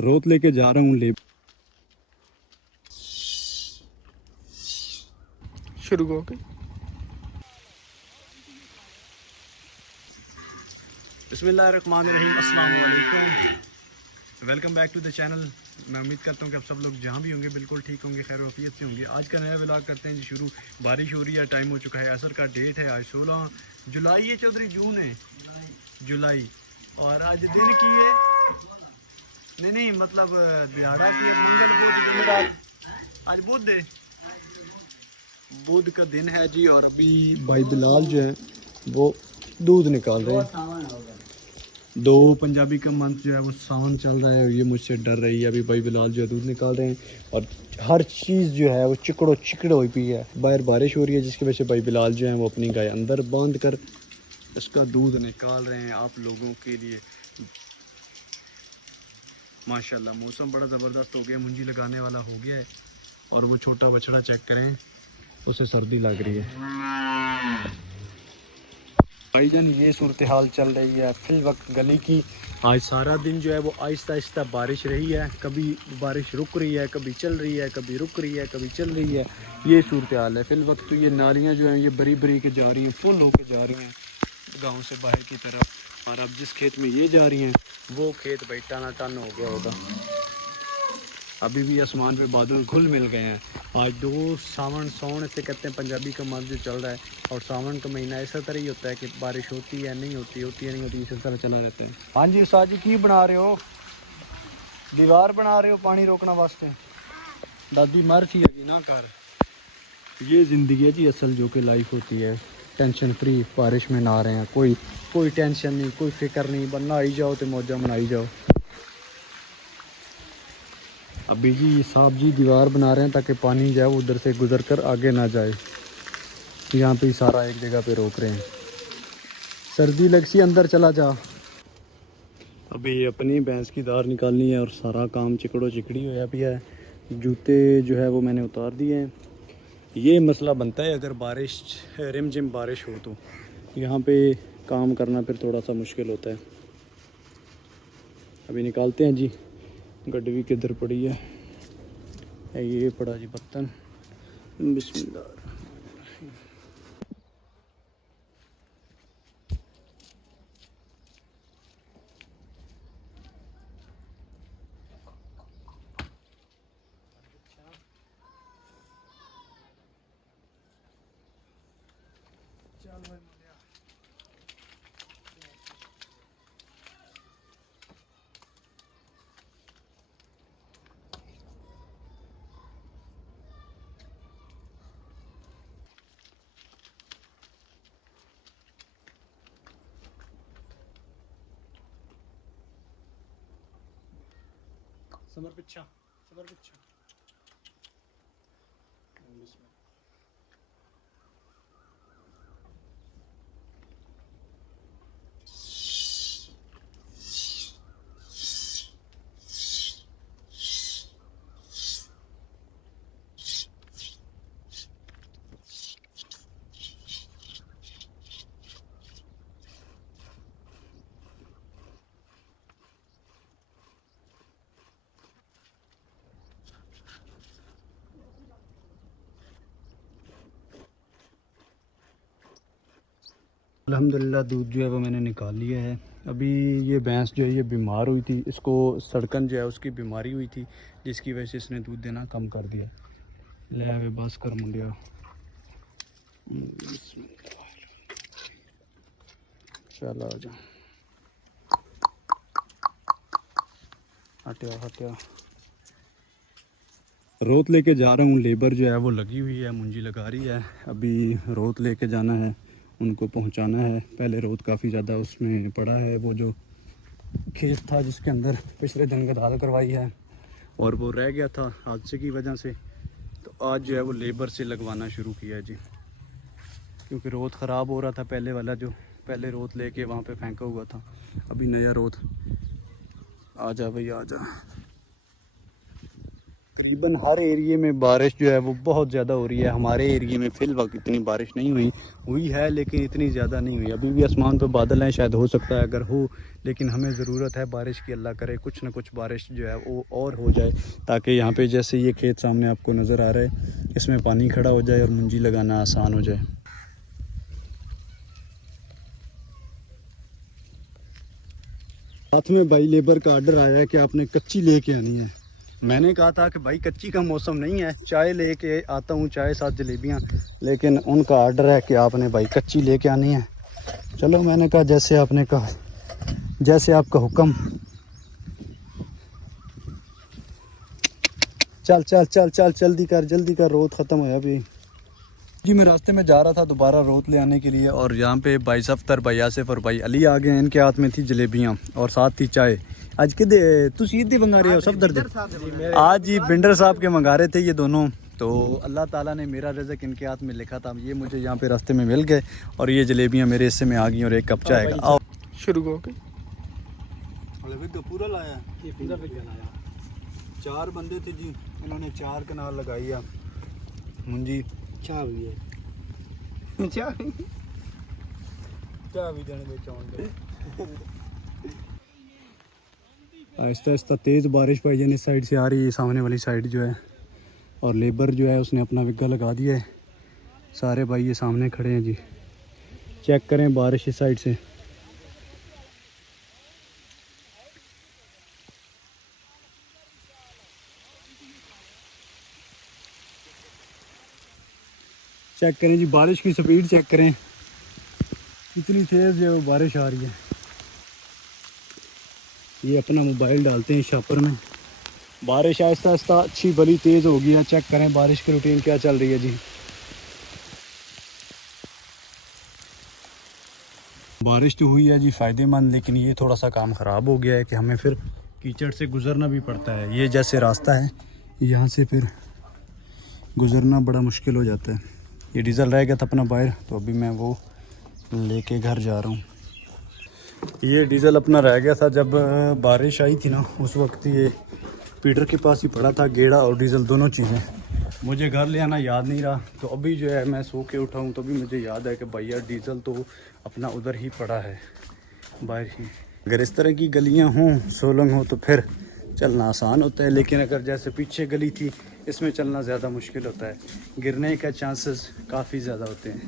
रोत लेके जा रहा हूँ ले। शुरू हो गई। बिस्मिल्लाहिर्रहमानिर्रहीम, अस्सलाम वालेकुम। Welcome back to the channel. मैं उम्मीद करता हूँ कि आप सब लोग जहाँ भी होंगे बिल्कुल ठीक होंगे, खैर वफियत से होंगे। आज का नया व्लॉग करते हैं जी शुरू। बारिश हो रही है, टाइम हो चुका है, असर का डेट है आज 16 जुलाई है, चौधरी जून है, जुलाई। और आज दिन की है, नहीं मतलब दिहाड़ा की है, मंगल बुध जुमेरात, आज बुध है, बुध का दिन है जी। और अभी भाई बिलाल जो है वो दूध निकाल रहे हैं। दो पंजाबी का मंथ जो है वो सावन चल रहा है और ये मुझसे डर रही है। अभी भाई बिलाल जो है दूध निकाल रहे हैं और हर चीज़ जो है वो चिकड़ो चिकड़ हुई पी है। बाहर बारिश हो रही है जिसकी वजह से भाई बिलाल जो है वो अपनी गाय अंदर बांध कर इसका दूध निकाल रहे हैं आप लोगों के लिए। माशाल्लाह मौसम बड़ा ज़बरदस्त हो गया, मुंजी लगाने वाला हो गया है। और वो छोटा बछड़ा चेक करें, उसे सर्दी लग रही है। भाईजान ये सूरत हाल चल रही है फिल वक्त गली की। आज सारा दिन जो है वो आहिस्ता आहिस्ता बारिश रही है, कभी बारिश रुक रही है, कभी चल रही है, कभी रुक रही है, कभी चल रही है। ये सूरत हाल है फिल वक्त। तो ये नालियाँ जो हैं ये बरी बरी के जा रही हैं, फुल होके जा रही हैं गांव से बाहर की तरफ। और अब जिस खेत में ये जा रही हैं वो खेत भाई टाना टन हो गया होगा। अभी भी आसमान पे बादल घुल मिल गए हैं। आज दो सावन, सावन से कहते हैं पंजाबी का मंथ जो चल रहा है। और सावन का महीना ऐसा तरह ही होता है कि बारिश होती है नहीं होती, होती है नहीं होती, इसी तरह चला रहता है। हाँ जी उस्ताद जी की बना रहे हो? दीवार बना रहे हो पानी रोकना वास्ते? दादी मर थी अभी ना कर। ये ज़िंदगी है जी असल जो कि लाइफ होती है, टेंशन फ्री। बारिश में नहा रहे हैं, कोई टेंशन नहीं, कोई फिक्र नहीं, बनना आई जाओ तो मौजा मनाई जाओ। अभी जी साहब जी दीवार बना रहे हैं ताकि पानी जो है वो उधर से गुजर कर आगे ना जाए। यहाँ पे सारा एक जगह पे रोक रहे हैं। सर्दी लग सी अंदर चला जा। अभी अपनी भैंस की धार निकालनी है और सारा काम चिकड़ो चिकड़ी होया पिया है। जूते जो है वो मैंने उतार दिए हैं। ये मसला बनता है अगर बारिश रिमझिम बारिश हो तो यहाँ पे काम करना फिर थोड़ा सा मुश्किल होता है। अभी निकालते हैं जी। गड्डी किधर पड़ी है? ये पड़ा जी बर्तन। बिस्मिल्लाह। समर पिछा, समर पिछा। अल्हम्दुलिल्लाह दूध जो है वो मैंने निकाल लिया है। अभी ये भैंस जो है ये बीमार हुई थी, इसको सड़कन जो है उसकी बीमारी हुई थी जिसकी वजह से इसने दूध देना कम कर दिया। ले आवे बस कर मुंडिया। चलो आ जा, हटिया हटिया। रोत लेके जा रहा हूँ, लेबर जो है वो लगी हुई है, मुंजी लगा रही है। अभी रोत लेके जाना है, उनको पहुँचाना है। पहले रोत काफ़ी ज़्यादा उसमें पड़ा है, वो जो खेत था जिसके अंदर पिछले दिन गदाल करवाई है और वो रह गया था हादसे की वजह से। तो आज जो है वो लेबर से लगवाना शुरू किया है जी, क्योंकि रोत ख़राब हो रहा था। पहले वाला जो पहले रोत लेके वहाँ पे फेंका हुआ था, अभी नया रोत। आ जा भाई आ जा। तकरीबन हर एरिए में बारिश जो है वो बहुत ज़्यादा हो रही है। हमारे एरिए में फिल वक्त इतनी बारिश नहीं हुई है, लेकिन इतनी ज़्यादा नहीं हुई। अभी भी आसमान पे बादल हैं, शायद हो सकता है अगर हो, लेकिन हमें ज़रूरत है बारिश की। अल्लाह करे कुछ ना कुछ बारिश जो है वो और हो जाए, ताकि यहाँ पे जैसे ये खेत सामने आपको नज़र आ रहा है, इसमें पानी खड़ा हो जाए और मुंजी लगाना आसान हो जाए। साथ में भाई लेबर का ऑर्डर आया है कि आपने कच्ची लेके आनी है। मैंने कहा था कि भाई कच्ची का मौसम नहीं है, चाय लेके आता हूँ, चाय साथ जलेबियाँ, लेकिन उनका ऑर्डर है कि आपने भाई कच्ची लेके आनी है। चलो मैंने कहा जैसे आपने कहा, जैसे आपका हुक्म। चल चल चल चल जल्दी कर, रोद ख़त्म होया अभी जी। मैं रास्ते में जा रहा था दोबारा रोत ले आने के लिए, और यहाँ पे भाई सफ्तर, भाई आसिफ और भाई अली आ गए। इनके हाथ में थी जलेबियाँ और साथ थी चाय। आज कि तू सीधे मंगा रहे हो सफदर? आज ही बिंडर साहब के मंगा रहे थे ये दोनों। तो अल्लाह ताला ने मेरा रिज़्क इनके हाथ में लिखा था, ये मुझे यहाँ पे रास्ते में मिल गए और ये जलेबियाँ मेरे हिस्से में आ गई और एक कप चाय का। आओ शुरू हो गए। पूरा लाया, ये पूरा लाया। 4 बंदे थे जी, इन्होंने 4 कनाल लगाई है मुंजी। चाह भी है, चाह भी देने में आहिस्ता आहिस्ता तेज़ बारिश भाई जान इस साइड से आ रही है, सामने वाली साइड जो है, और लेबर जो है उसने अपना विग्गा लगा दिया है। सारे भाई ये सामने खड़े हैं जी, चेक करें बारिश इस साइड से। चेक करें जी बारिश की स्पीड चेक करें, कितनी तेज़ जो है बारिश आ रही है। ये अपना मोबाइल डालते हैं शापर में। बारिश आहिस्ता आहिस्ता अच्छी बड़ी तेज़ हो गई है। चेक करें बारिश की रूटीन क्या चल रही है जी। बारिश तो हुई है जी फ़ायदेमंद, लेकिन ये थोड़ा सा काम ख़राब हो गया है कि हमें फिर कीचड़ से गुज़रना भी पड़ता है। ये जैसे रास्ता है, यहाँ से फिर गुज़रना बड़ा मुश्किल हो जाता है। ये डीज़ल रह गया था अपना बाहर, तो अभी मैं वो लेके घर जा रहा हूँ। ये डीज़ल अपना रह गया था जब बारिश आई थी ना, उस वक्त ये पीटर के पास ही पड़ा था, गेड़ा और डीज़ल दोनों चीज़ें। मुझे घर ले आना याद नहीं रहा, तो अभी जो है मैं सो के उठा हूँ तो अभी मुझे याद है कि भैया डीज़ल तो अपना उधर ही पड़ा है बाहर ही। अगर इस तरह की गलियाँ हों, सोलंग हो, तो फिर चलना आसान होता है, लेकिन अगर जैसे पीछे गली थी, इसमें चलना ज़्यादा मुश्किल होता है, गिरने का चांसेस काफ़ी ज़्यादा होते हैं।